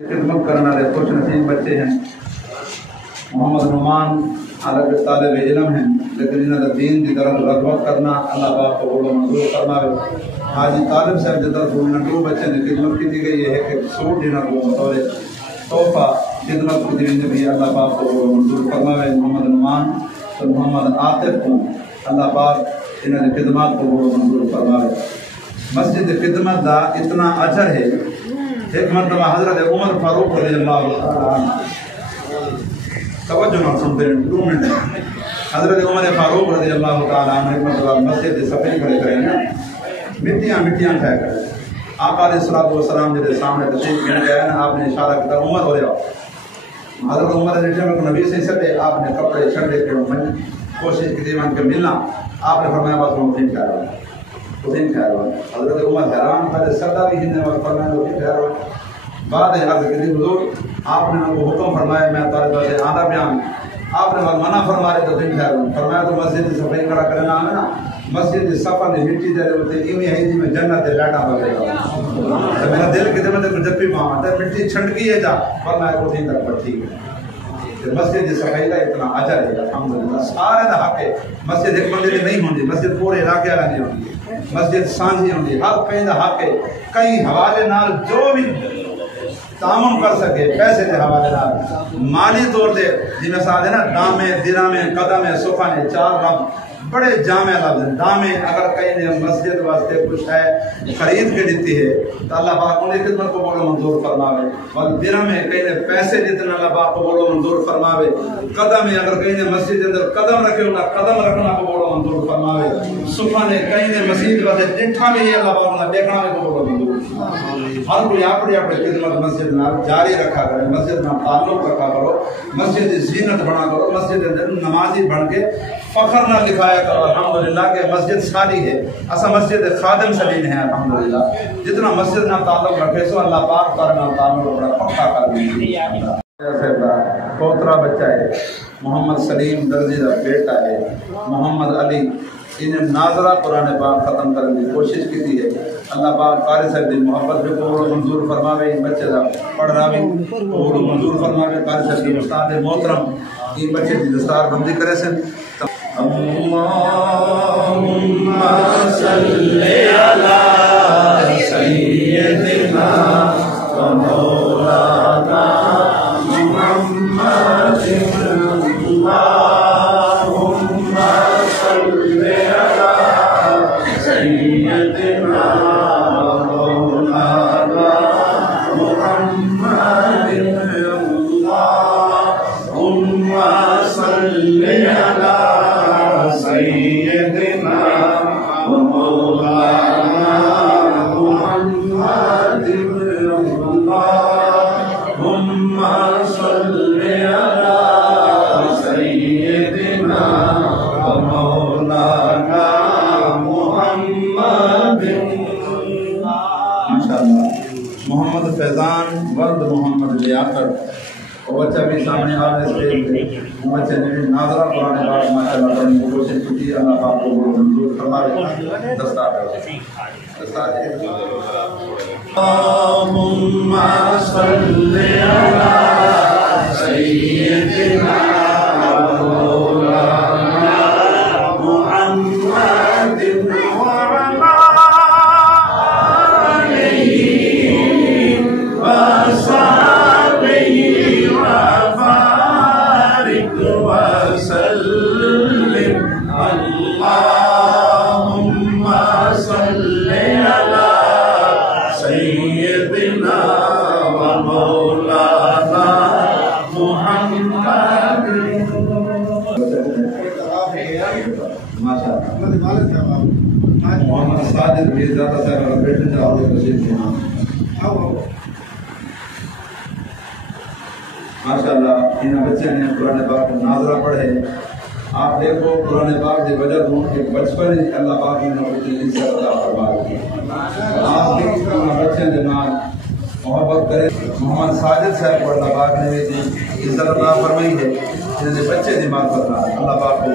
خدمت کرنے والے خوش نصیب بچے ہیں۔ محمد نعمان حالانکہ طالب علم ہیں لیکن انہوں نے دین کی طرف رغبت کرنا اللہ پاک قبول و منظور فرماوے۔ حاجی طالب صاحب کی طرف دو بچے نے خدمت کی گئی ہے کہ سوٹ دینا کو بطور تحفہ خدمت کی بھی اللہ پاک قبول و منظور فرماوے۔ محمد نعمان اور محمد عاطف کو اللہ پاک انہوں نے خدمات قبول و منظور فرماوے۔ مسجد خدمت دا اتنا اجر ہے، ایک مرتبہ حضرت عمر فاروق رضی اللہ عنہ توجہ نہ سنتے ہیں 2 منٹ۔ حضرت عمر فاروق رضی اللہ تعالیٰ عنہ ایک مرتبہ مسجد سے صفائی کھڑے کریں نا، مٹیاں کھائے کریں۔ آپ علیہ الصلوۃ والسلام جب سامنے تشریف لے گئے نا، آپ نے اشارہ کیا عمر ہو جاؤ۔ حضرت عمر نے جب نبی سے سٹے، آپ نے کپڑے چھڑے کے کوشش کی دیوان کے ملنا، آپ نے فرمایا بس وہ ٹھیک کر رہا حسین خیروان۔ حضرت عمر حیران پہلے سردہ بھی ہندے وقت فرمائے حسین خیروان۔ بعد عرض کی حضور آپ نے ان کو حکم فرمایا میں تارے پاس آدھا بیان، آپ نے منع فرما رہے تو حسین خیروان فرمایا تو مسجد صفائی کرا کرنا ہے نا، مسجد صفا نے مٹی دے رہے ہوتے ایویں ہے جی میں جنت لاٹا بغیر تو میرا دل کتے میں جب بھی ماں تے مٹی چھڑکی ہے جا فرمایا حسین تک پر ٹھیک ہے۔ مسجد صفائی کا اتنا اجر ہے الحمدللہ، سارے دا حق ہے۔ مسجد ایک بندے کی نہیں ہوندی، مسجد پورے علاقے والا نہیں ہوندی، مسجد سانجھی ہوندی، ہر کہیں دا حق ہے۔ کئی حوالے نال جو بھی تعاون کر سکے پیسے دے حوالے نال مالی طور دے جی مثال ہے نا دامے درامے قدمے سخانے 4 لفظ بڑے جامع لفظ ہیں۔ دامے اگر کہیں نے مسجد واسطے کچھ ہے خرید کے دیتی ہے تو اللہ پاک انہیں خدمت کو قبول و منظور فرماوے، اور درامے کہیں نے پیسے دیتے اللہ پاک قبول و منظور فرماوے، قدم اگر کہیں نے مسجد اندر قدم رکھے انہیں قدم رکھنا قبول و منظور فرماوے، سخانے کہیں نے مسجد واسطے ڈٹھا بھی اللہ پاک انہیں دیکھنا بھی قبول و منظور فرماوے۔ ہر کوئی اپنی خدمت مسجد نال جاری رکھا کرے، مسجد نال تعلق رکھا کرو، مسجد زینت بنا کرو، مسجد اندر نمازی بن کے فخر نہ دکھایا کرو الحمدللہ کہ مسجد ساری ہے، اسا مسجد خادم سلیم ہے الحمدللہ۔ جتنا مسجد نہ تعلق رکھے سو اللہ پاک کرنا تعلق بڑا پکا کر دے۔ پوترا بچہ ہے محمد سلیم درزی کا بیٹا ہے محمد علی، انہیں ناظرہ قرآن پاک ختم کرنے کی کوشش کی ہے۔ اللہ پاک قاری صاحب دی محبت بھی قبول و منظور فرماوے، ان بچے کا پڑھ رہا بھی قبول و منظور فرماوے، قاری صاحب کی استاد محترم ان بچے کی دستار بندی کرے سے۔ اللہم صلی علی سیدنا و مولانا محمد، اللہم صلی علی سیدنا و مولانا محمد، اللہم صلی علی سیدنا و مولانا محمد، اللہم صلی علی سیدنا و مولانا محمد۔ ماشاءاللہ محمد فیضان ولد محمد لیاقت، اور بچہ بھی سامنے آ رہے تھے، بچے نے بھی ناظرہ قرآن پاک ماشاءاللہ پڑھنے کی کوشش کی، اللہ پاک کو منظور فرمائے۔ دستار اللہم صلی علی سیدنا و مولانا محمد وعلی آلہ وصحبہ وبارک وسلم، اللہم صلی علی سیدنا و مولانا محمد۔ محمد ساجد بھی زیادہ سے بیٹھے جاؤ ماشاءاللہ ان بچے نے قرآن پاک کو ناظرہ پڑھے۔ آپ دیکھو قرآن پاک کی وجہ تو کہ بچپن اللہ پاک نے عزت عطا فرمائی، آپ بھی بچے کے نال محبت کرے۔ محمد ساجد صاحب کو اللہ پاک نے بھی عزت عطا فرمائی ہے، انہوں نے بچے دی معرفت اللہ پاک کو